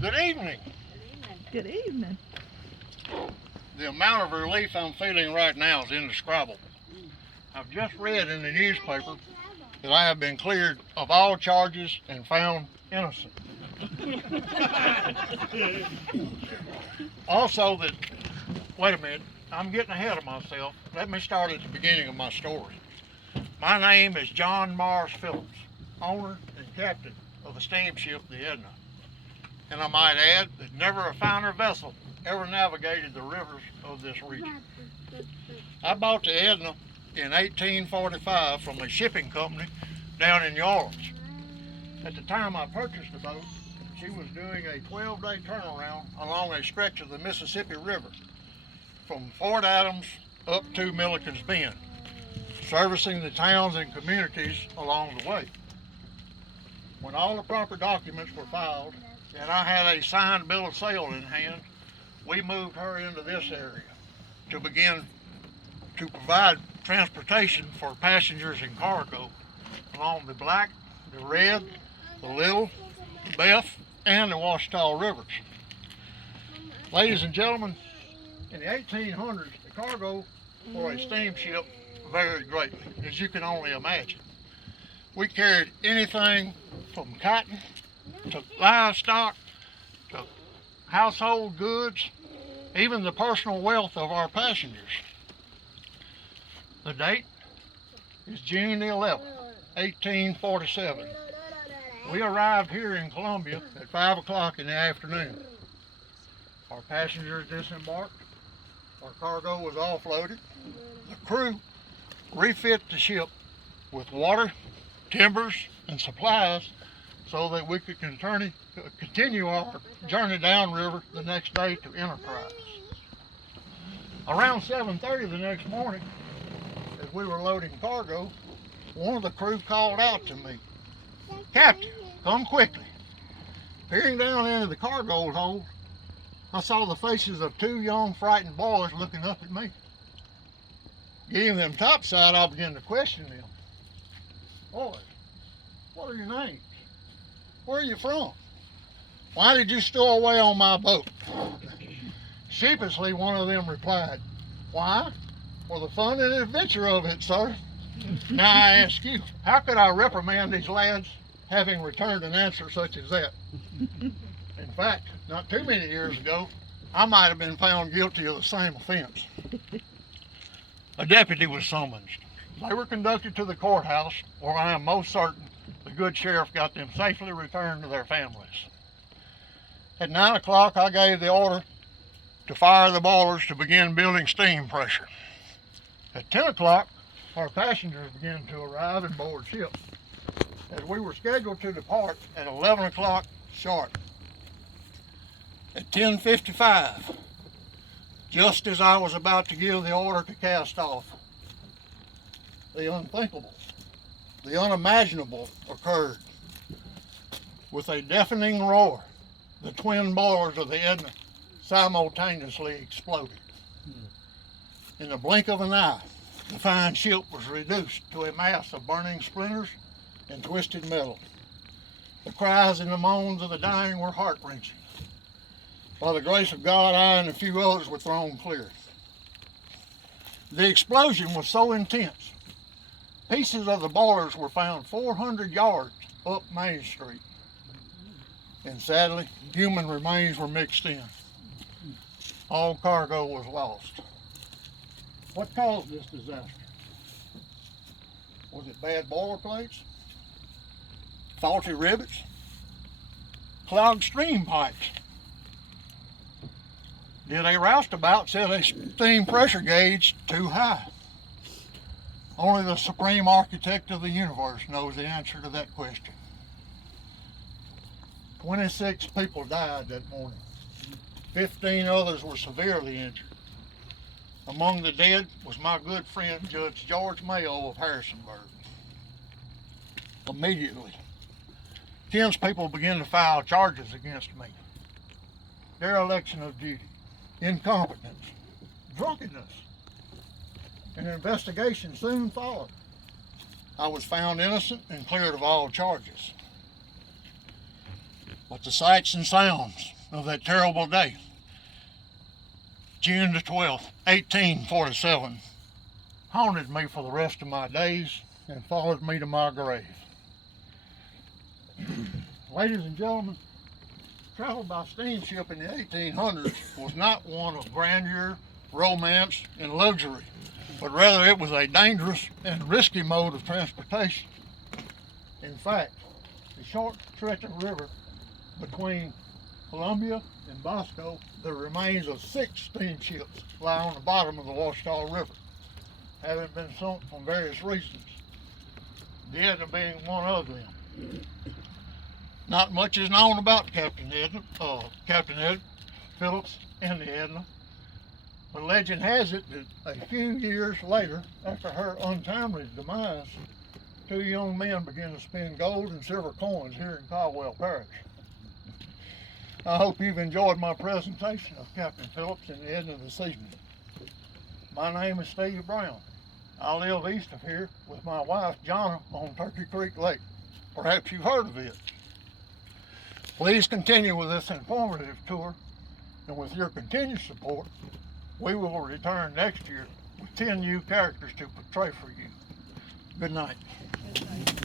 Good evening. Good evening. The amount of relief I'm feeling right now is indescribable. I've just read in the newspaper that I have been cleared of all charges and found innocent. Also that, wait a minute, I'm getting ahead of myself. Let me start at the beginning of my story. My name is John Morris Phillips, owner and captain of the steamship, the Edna. And I might add that never a finer vessel ever navigated the rivers of this region. I bought the Edna in 1845 from a shipping company down in New Orleans. At the time I purchased the boat, she was doing a 12-day turnaround along a stretch of the Mississippi River from Fort Adams up to Milliken's Bend, servicing the towns and communities along the way. When all the proper documents were filed and I had a signed bill of sale in hand, we moved her into this area to begin to provide transportation for passengers and cargo along the Black, the Red, the Little, the Beth, and the Washita rivers. Ladies and gentlemen, in the 1800s, the cargo for a steamship varied greatly, as you can only imagine. We carried anything from cotton to livestock to household goods, even the personal wealth of our passengers. The date is June the 11th, 1847. We arrived here in Columbia at 5 o'clock in the afternoon. Our passengers disembarked, our cargo was offloaded. The crew refit the ship with water, timbers, and supplies so that we could continue our journey downriver the next day to Enterprise. Around 7:30 the next morning, as we were loading cargo, one of the crew called out to me, "Captain, come quickly." Peering down into the cargo hold, I saw the faces of two young frightened boys looking up at me. Getting them topside, I began to question them. "Boys, what are your names? Where are you from? Why did you stow away on my boat?" Sheepishly, one of them replied, "Why? For the fun and adventure of it, sir." Now I ask you, how could I reprimand these lads having returned an answer such as that? In fact, not too many years ago, I might have been found guilty of the same offense. A deputy was summoned. They were conducted to the courthouse, where I am most certain the good sheriff got them safely returned to their families. At 9 o'clock, I gave the order to fire the boilers to begin building steam pressure. At 10 o'clock, our passengers began to arrive and board ship, as we were scheduled to depart at 11 o'clock sharp. At 10:55, just as I was about to give the order to cast off, the unthinkable, the unimaginable occurred. With a deafening roar, the twin boilers of the Edna simultaneously exploded. In the blink of an eye, the fine ship was reduced to a mass of burning splinters and twisted metal. The cries and the moans of the dying were heart-wrenching. By the grace of God, I and a few others were thrown clear. The explosion was so intense, pieces of the boilers were found 400 yards up Main Street. And sadly, human remains were mixed in. All cargo was lost. What caused this disaster? Was it bad boiler plates? Faulty rivets? Clogged stream pipes? Did a roustabout set a steam pressure gauge too high? Only the supreme architect of the universe knows the answer to that question. 26 people died that morning. 15 others were severely injured. Among the dead was my good friend Judge George Mayo of Harrisonburg. Immediately, townspeople began to file charges against me. Dereliction of duty, incompetence, drunkenness. An investigation soon followed. I was found innocent and cleared of all charges. But the sights and sounds of that terrible day, June the 12th, 1847, haunted me for the rest of my days and followed me to my grave. Ladies and gentlemen, travel by steamship in the 1800s was not one of grandeur, romance, and luxury, but rather it was a dangerous and risky mode of transportation. In fact, the short stretch of river between Columbia and Bosco, the remains of 6 steamships lie on the bottom of the Washita River, having been sunk for various reasons, the Edna being one of them. Not much is known about Captain Ed, Phillips, and the Edna, but legend has it that a few years later, after her untimely demise, 2 young men began to spin gold and silver coins here in Caldwell Parish. I hope you've enjoyed my presentation of Captain Phillips and the Edna this evening. My name is Steve Brown. I live east of here with my wife, Jonna, on Turkey Creek Lake. Perhaps you've heard of it. Please continue with this informative tour, and with your continued support, we will return next year with 10 new characters to portray for you. Good night. Good night.